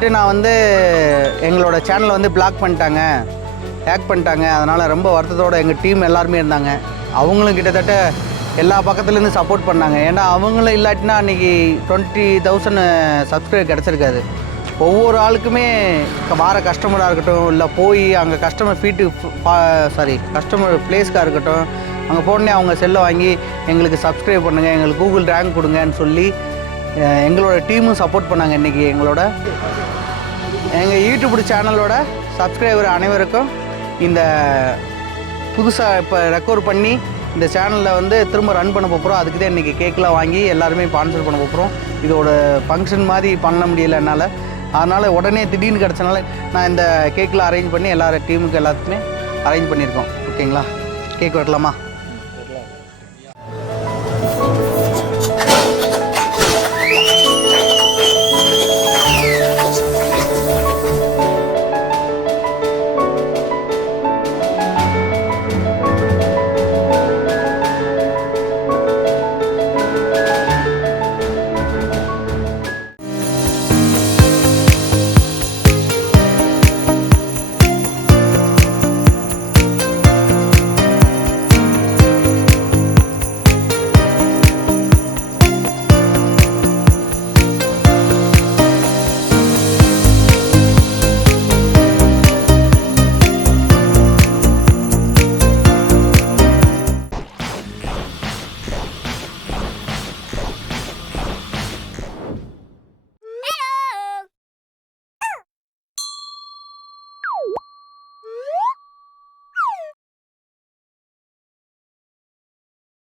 வந்துட்டு நான் வந்து எங்களோட சேனலை வந்து பிளாக் பண்ணிட்டாங்க, ஹேக் பண்ணிட்டாங்க. அதனால் ரொம்ப வருத்தத்தோடு எங்கள் டீம் எல்லாருமே இருந்தாங்க. அவங்களும் கிட்டத்தட்ட எல்லா பக்கத்துலேருந்து சப்போர்ட் பண்ணாங்க. ஏன்னா அவங்களும் இல்லாட்டினா அன்றைக்கி 20,000 சப்ஸ்கிரைபர் கிடச்சிருக்காது. ஒவ்வொரு ஆளுக்குமே வார கஸ்டமராக இருக்கட்டும், இல்லை போய் அங்கே கஸ்டமர் பிளேஸ்க்காக இருக்கட்டும், அங்கே போனே அவங்க செல்லை வாங்கி எங்களுக்கு சப்ஸ்கிரைப் பண்ணுங்கள், எங்களுக்கு கூகுள் ரேங்க் கொடுங்கன்னு சொல்லி எங்களோட டீமும் சப்போர்ட் பண்ணாங்க. இன்றைக்கி எங்கள் யூடியூப் சேனலோட சப்ஸ்கிரைபர் அனைவருக்கும் இந்த புதுசாக இப்போ ரெக்கவர் பண்ணி இந்த சேனலில் வந்து திரும்ப ரன் பண்ண போகிறோம். அதுக்கு தான் இன்றைக்கி கேக்கெலாம் வாங்கி எல்லாருமே ஸ்பான்சர் பண்ண போகிறோம். இதோட ஃபங்க்ஷன் மாதிரி பண்ண முடியல என்னால். அதனால் உடனே திடீர்னு கிடச்சனால நான் இந்த கேக்கெலாம் அரேஞ்ச் பண்ணி டீமுக்கு எல்லாத்துக்குமே அரேஞ்ச் பண்ணியிருக்கோம். ஓகேங்களா? கேக் வெட்டலாமா?